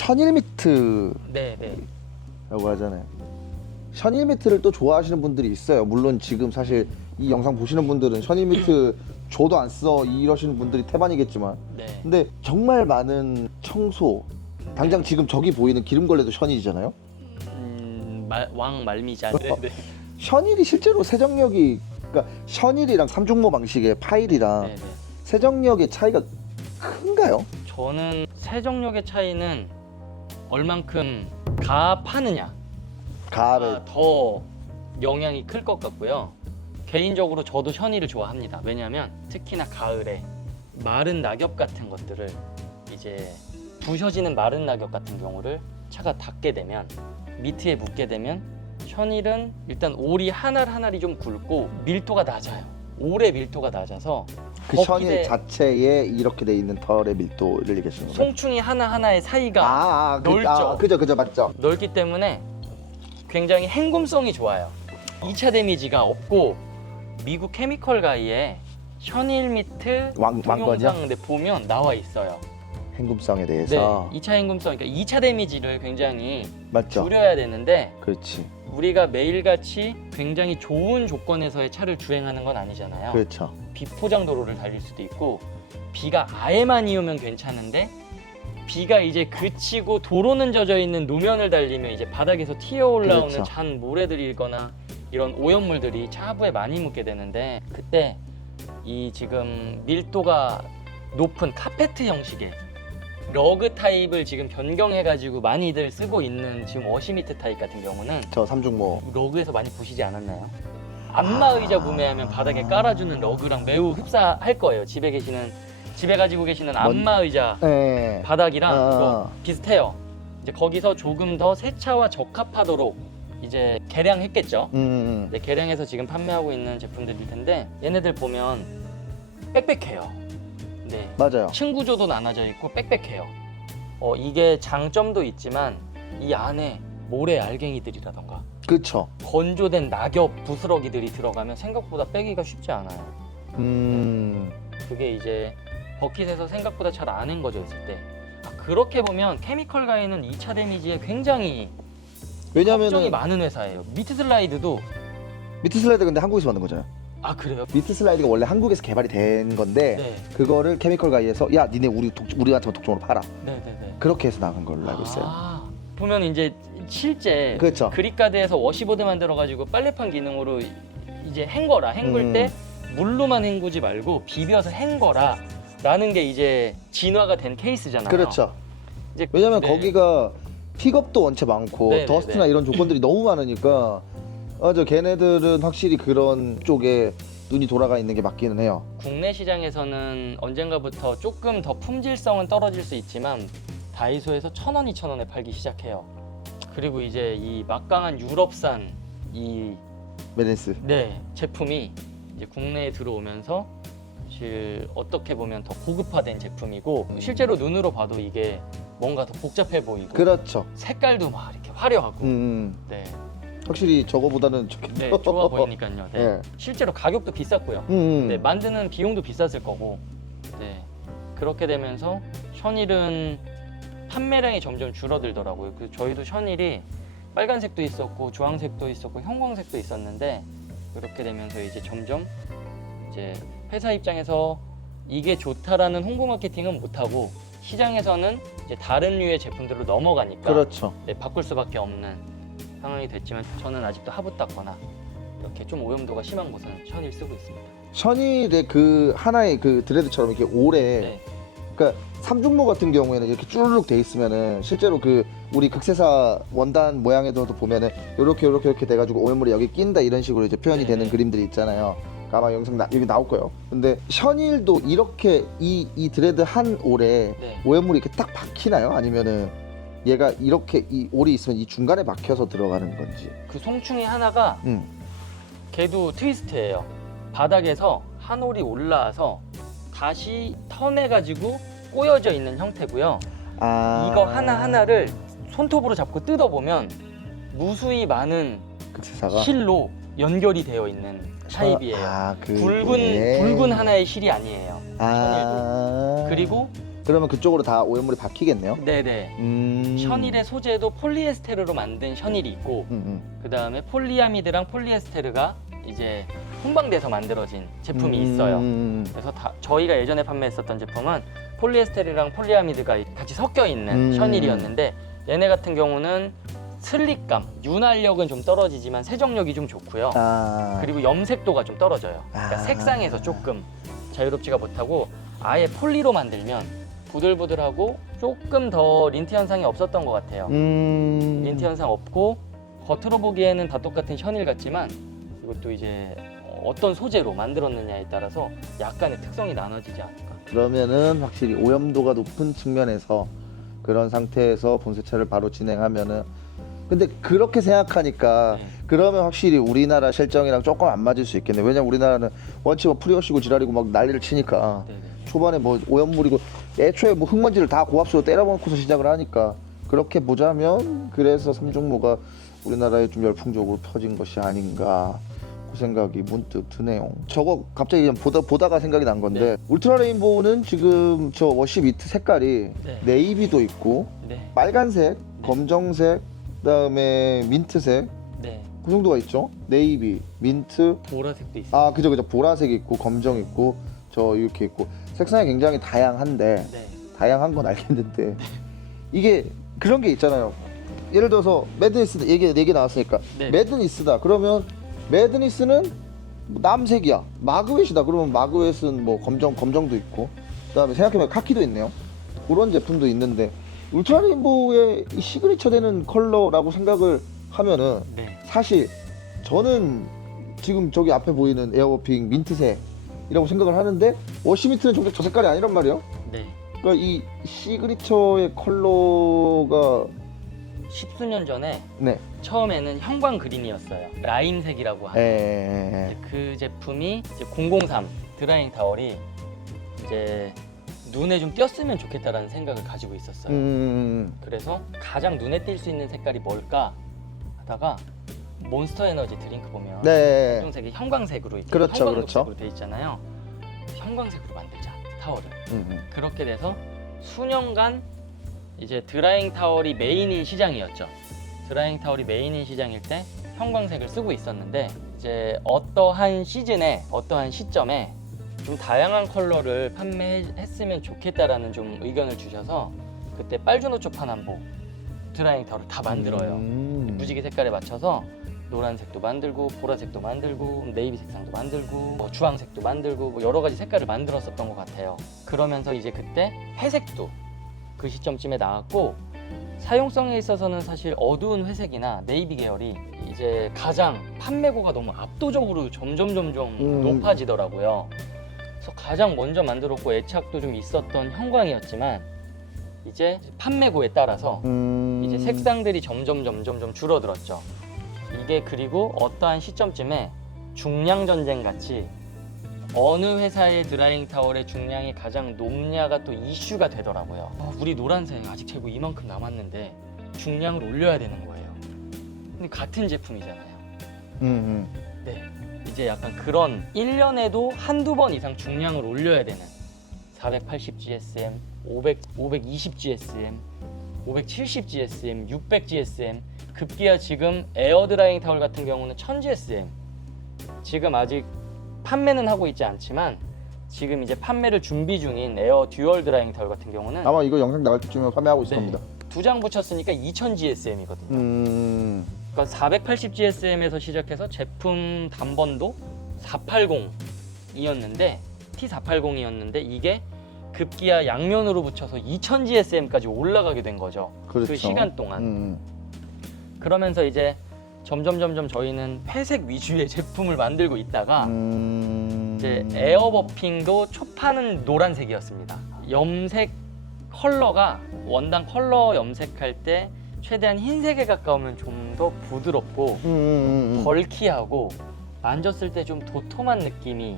셔닐 미트라고 네네. 하잖아요. 셔닐 미트를 또 좋아하시는 분들이 있어요. 물론 지금 사실 이 영상 보시는 분들은 셔닐 미트 줘도 안 써 이러시는 분들이 태반이겠지만, 네. 근데 정말 많은 청소, 당장 지금 저기 보이는 기름걸레도 셔닐이잖아요. 왕 말미잘. 네네. 셔닐이 실제로 세정력이, 그러니까 셔닐이랑 삼중모 방식의 파일이랑 네네. 세정력의 차이가 큰가요? 저는 세정력의 차이는 얼만큼 가파느냐 가압에 더 영향이 클 것 같고요. 개인적으로 저도 셔닐을 좋아합니다. 왜냐하면 특히나 가을에 마른 낙엽 같은 것들을 이제 부셔지는 마른 낙엽 같은 경우를 차가 닿게 되면 미트에 묻게 되면 셔닐은 일단 올이 하나하나리 좀 굵고 밀도가 낮아요. 올의 밀도가 낮아서 그 버킷에 셔닐 자체에 이렇게 돼 있는 털의 밀도를 얘기하시는 거예요? 송충이 하나하나의 사이가 넓죠. 그죠 맞죠. 넓기 때문에 굉장히 행곰성이 좋아요. 2차 데미지가 없고 미국 케미컬 가이에 셔닐 미트 왕건이요? 동영상 보면 나와 있어요. 행금성에 네, 대해서 2차 행곰성, 그러니까 2차 데미지를 굉장히 맞죠. 줄여야 되는데 그렇지. 우리가 매일같이 굉장히 좋은 조건에서의 차를 주행하는 건 아니잖아요. 그렇죠. 비포장 도로를 달릴 수도 있고 비가 아예 많이 오면 괜찮은데 비가 이제 그치고 도로는 젖어 있는 노면을 달리면 이제 바닥에서 튀어 올라오는 그렇죠. 잔 모래들이거나 이런 오염물들이 차 하부에 많이 묻게 되는데 그때 이 지금 밀도가 높은 카페트 형식의 러그 타입을 지금 변경해가지고 많이들 쓰고 있는 지금 워시미트 타입 같은 경우는 저 삼중모. 러그에서 많이 보시지 않았나요? 안마 의자 구매하면 바닥에 깔아주는 러그랑 매우 흡사할 거예요. 집에 가지고 계시는 안마 의자 네. 바닥이랑 아. 그거 비슷해요. 이제 거기서 조금 더 세차와 적합하도록 이제 개량했겠죠. 네, 개량해서 지금 판매하고 있는 제품들일 텐데 얘네들 보면 빽빽해요. 네, 맞아요. 층 구조도 나눠져 있고 빽빽해요. 이게 장점도 있지만 이 안에 모래 알갱이들이라던가 그렇죠. 건조된 낙엽 부스러기들이 들어가면 생각보다 빼기가 쉽지 않아요. 그게 이제 버킷에서 생각보다 잘 안 헹궈져 있을 때 그렇게 보면 케미컬 가이는 2차 데미지에 굉장히 걱정이 왜냐면은 많은 회사예요. 미트 슬라이드도 미트 슬라이드 근데 한국에서 만든 거잖아요. 아 그래요? 미트 슬라이드가 원래 한국에서 개발이 된 건데 네. 그거를 케미컬 가이에서 야 니네 우리한테 독점으로 팔아. 네네네. 그렇게 해서 나간 걸로 알고 있어요. 보면 이제 실제 그렇죠. 그립가드에서 워시보드 만들어가지고 빨래판 기능으로 이제 헹굴 때 물로만 헹구지 말고 비벼서 헹궈라 라는 게 이제 진화가 된 케이스잖아요. 그렇죠. 이제 왜냐면 네. 거기가 픽업도 원체 많고 네네네. 더스트나 이런 조건들이 너무 많으니까 맞아, 걔네들은 확실히 그런 쪽에 눈이 돌아가 있는 게 맞기는 해요. 국내 시장에서는 언젠가부터 조금 더 품질성은 떨어질 수 있지만 다이소에서 1,000원, 2,000원에 팔기 시작해요. 그리고 이제 이 막강한 유럽산 이 메덴스. 제품이 이제 국내에 들어오면서 사실 어떻게 보면 더 고급화된 제품이고 실제로 눈으로 봐도 이게 뭔가 더 복잡해 보이고 그렇죠. 색깔도 막 이렇게 화려하고 네, 확실히 저거보다는 좋겠네요. 네 좋아 보이니까요. 네. 네. 실제로 가격도 비쌌고요. 네, 만드는 비용도 비쌌을 거고 네, 그렇게 되면서 셔닐은 판매량이 점점 줄어들더라고요. 저희도 셔닐이 빨간색도 있었고 주황색도 있었고 형광색도 있었는데 그렇게 되면서 이제 점점 이제 회사 입장에서 이게 좋다라는 홍보 마케팅은 못하고 시장에서는 이제 다른 류의 제품들로 넘어가니까 그렇죠. 네, 바꿀 수밖에 없는 상황이 됐지만 저는 아직도 하부 닦거나 이렇게 좀 오염도가 심한 곳은 셔닐 쓰고 있습니다. 셔닐의 그 하나의 그 드레드처럼 이렇게 오래 네. 그러니까 삼중모 같은 경우에는 이렇게 쭈르륵 돼 있으면은 실제로 그 우리 극세사 원단 모양에도 보면은 요렇게 돼가지고 오염물이 여기 낀다 이런 식으로 이제 표현이 네네. 되는 그림들이 있잖아요. 아마 영상 여기 나올 거예요. 근데 셔닐도 이렇게 이 드레드 한 올에 네. 오염물이 이렇게 딱 박히나요? 아니면은 얘가 이렇게 이 올이 있으면 이 중간에 박혀서 들어가는 건지. 그 송충이 하나가 걔도 트위스트예요. 바닥에서 한 올이 올라와서 다시 터내가지고 꼬여져 있는 형태고요. 이거 하나하나를 손톱으로 잡고 뜯어보면 무수히 많은 극세사가 실로 연결이 되어 있는 타입이에요. 그 굵은 하나의 실이 아니에요. 셔닐도. 그리고 그러면 그쪽으로 다 오염물이 박히겠네요. 네네. 셔닐의 소재도 폴리에스테르로 만든 셔닐이 있고 그 다음에 폴리아미드랑 폴리에스테르가 이제 혼방돼서 만들어진 제품이 있어요. 그래서 저희가 예전에 판매했었던 제품은 폴리에스테르랑 폴리아미드가 같이 섞여 있는 셔닐이었는데 얘네 같은 경우는 슬릭감, 윤활력은 좀 떨어지지만 세정력이 좀 좋고요. 그리고 염색도가 좀 떨어져요. 그러니까 색상에서 조금 자유롭지가 못하고 아예 폴리로 만들면 부들부들하고 조금 더 린트 현상이 없었던 것 같아요. 린트 현상 없고 겉으로 보기에는 다 똑같은 셔닐 같지만 이것도 이제 어떤 소재로 만들었느냐에 따라서 약간의 특성이 나눠지지 않을까. 그러면은 확실히 오염도가 높은 측면에서 그런 상태에서 본세차를 바로 진행하면은 근데 그렇게 생각하니까 그러면 확실히 우리나라 실정이랑 조금 안 맞을 수 있겠네. 왜냐면 우리나라는 원체 뭐 프리워시고 지랄이고 막 난리를 치니까 네네. 초반에 뭐 오염물이고 애초에 뭐 흙먼지를 다 고압수로 때려놓고서 시작을 하니까 그렇게 보자면 그래서 삼중모가 우리나라에 좀 열풍적으로 퍼진 것이 아닌가 그 생각이 문득 드네요. 저거 갑자기 그냥 보다가 생각이 난 건데 울트라 레인보우는 지금 저 워시 미트 색깔이 네이비도 있고 빨간색, 검정색, 그다음에 민트색 네. 그 정도가 있죠. 네이비, 민트, 보라색도 있어요. 아 그죠 보라색 있고 검정 있고 저 이렇게 있고 색상이 굉장히 다양한데 다양한 건 알겠는데 이게 그런 게 있잖아요. 예를 들어서 매드니스 얘기 나왔으니까 매드니스다 그러면 매드니스는 남색이야 마그웨시다 그러면 마그웨스는 뭐 검정도 있고 그다음에 생각해보면 카키도 있네요. 그런 제품도 있는데 울트라 레인보우의 이 시그니처 되는 컬러라고 생각을 하면은 사실 저는 지금 저기 앞에 보이는 에어워핑 민트색이라고 생각을 하는데 워시미트는 정작 저 색깔이 아니란 말이에요. 그러니까 이 시그니처의 컬러가 10수년 전에 처음에는 형광 그린이었어요. 라임색이라고 하는 그 제품이 이제 003 드라잉 타월이 이제 눈에 좀 띄었으면 좋겠다라는 생각을 가지고 있었어요. 그래서 가장 눈에 띌 수 있는 색깔이 뭘까 하다가 몬스터 에너지 드링크 보면 검정색이 형광색으로 있고 형광색으로 돼 있잖아요. 형광색으로 만들자 타월을. 그렇게 돼서 수년간 이제 드라잉 타월이 메인인 시장이었죠. 드라잉 타월이 메인인 시장일 때 형광색을 쓰고 있었는데 이제 어떠한 시즌에 어떠한 시점에 좀 다양한 컬러를 판매했으면 좋겠다라는 좀 의견을 주셔서 그때 빨주노초 파남보 드라잉 타월을 다 만들어요. 무지개 색깔에 맞춰서 노란색도 만들고 보라색도 만들고 네이비 색상도 만들고 뭐 주황색도 만들고 뭐 여러 가지 색깔을 만들었었던 것 같아요. 그러면서 이제 그때 회색도 그 시점쯤에 나왔고 사용성에 있어서는 사실 어두운 회색이나 네이비 계열이 이제 가장 판매고가 너무 압도적으로 점점 높아지더라고요. 그래서 가장 먼저 만들었고 애착도 좀 있었던 형광이었지만 이제 판매고에 따라서 이제 색상들이 점점 줄어들었죠. 이게 그리고 어떠한 시점쯤에 중량 전쟁 같이 어느 회사의 드라잉 타월의 중량이 가장 높냐가 또 이슈가 되더라고요. 우리 노란색 아직 재고 이만큼 남았는데 중량을 올려야 되는 거예요. 근데 같은 제품이잖아요. 네, 이제 약간 그런 1년에도 한두 번 이상 중량을 올려야 되는 480GSM, 520GSM, 570GSM, 600GSM 급기야 지금 에어 드라잉 타월 같은 경우는 1000GSM 지금 아직 판매는 하고 있지 않지만 지금 이제 판매를 준비 중인 에어 듀얼 드라잉 타월 같은 경우는 아마 이거 영상 나갈 때쯤에 판매하고 있을 겁니다. 2장 붙였으니까 2000GSM이거든요. 그러니까 480GSM에서 시작해서 제품 단번도 480이었는데 T480이었는데 이게 급기야 양면으로 붙여서 2000GSM까지 올라가게 된 거죠. 그 시간 동안. 그러면서 이제 점점 저희는 회색 위주의 제품을 만들고 있다가 이제 에어버핑도 초판은 노란색이었습니다. 염색 컬러가 원단 컬러 염색할 때 최대한 흰색에 가까우면 좀 더 부드럽고 벌키하고 만졌을 때 좀 도톰한 느낌이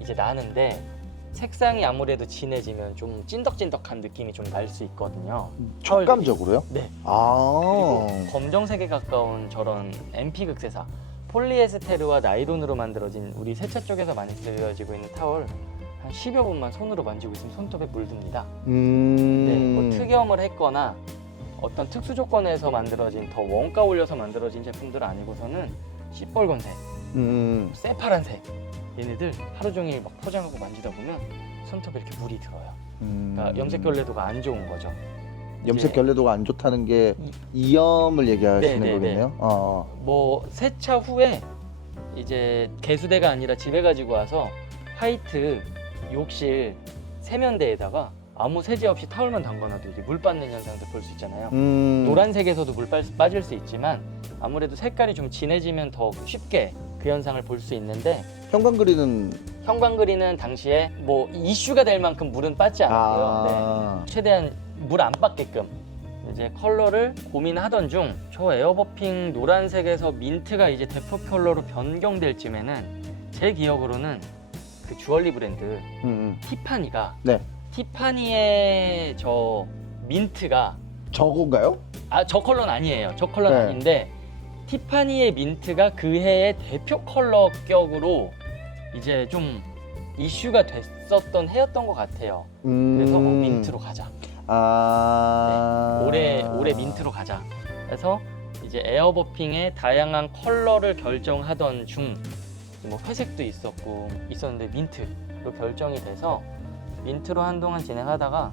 이제 나는데 색상이 아무래도 진해지면 좀 찐덕찐덕한 느낌이 좀 날 수 있거든요. 촉감적으로요? 네. 아. 그리고 검정색에 가까운 저런 MP 극세사 폴리에스테르와 나이론으로 만들어진 우리 세차 쪽에서 많이 쓰여지고 있는 타월 한 10여 분만 손으로 만지고 있으면 손톱에 물듭니다. 네, 음. 뭐 특염을 했거나 어떤 특수 조건에서 만들어진 더 원가 올려서 만들어진 제품들 아니고서는 시뻘건색, 새파란색 얘네들 하루 종일 막 포장하고 만지다 보면 손톱에 이렇게 물이 들어요. 그러니까 염색 결례도가 안 좋은 거죠. 염색 이제 결례도가 안 좋다는 게 이염을 얘기하시는 네, 네, 거겠네요. 뭐 세차 후에 이제 개수대가 아니라 집에 가지고 와서 화이트 욕실 세면대에다가 아무 세제 없이 타올만 담가놔도 이제 물 빠지는 현상도 볼 수 있잖아요. 노란색에서도 물 빠질 수 있지만 아무래도 색깔이 좀 진해지면 더 쉽게 그 현상을 볼 수 있는데 형광 그리는 형광 그리는 당시에 뭐 이슈가 될 만큼 물은 빠지지 않았고요. 네. 최대한 물 안 빠게끔 이제 컬러를 고민하던 중 저 에어버핑 노란색에서 민트가 이제 대표 컬러로 변경될 쯤에는 제 기억으로는 그 주얼리 브랜드 티파니가 네. 티파니의 저 민트가 저건가요? 저 컬러는 아니에요. 저 컬러는 네. 아닌데 티파니의 민트가 그 해의 대표 컬러격으로 이제 좀 이슈가 됐었던 해였던 것 같아요. 그래서 민트로 가자. 네, 올해 민트로 가자. 그래서 이제 에어버핑의 다양한 컬러를 결정하던 중 뭐 회색도 있었는데 민트로 결정이 돼서 민트로 한동안 진행하다가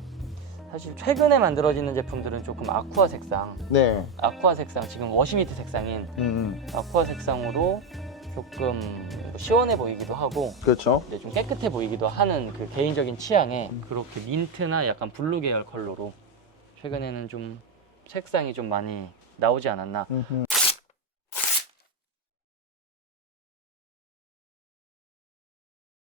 사실 최근에 만들어지는 제품들은 조금 아쿠아 색상, 네. 아쿠아 색상 지금 워시미트 색상인 아쿠아 색상으로 조금 시원해 보이기도 하고 그렇죠. 네, 좀 깨끗해 보이기도 하는 그 개인적인 취향에 그렇게 민트나 약간 블루 계열 컬러로 최근에는 좀 색상이 좀 많이 나오지 않았나.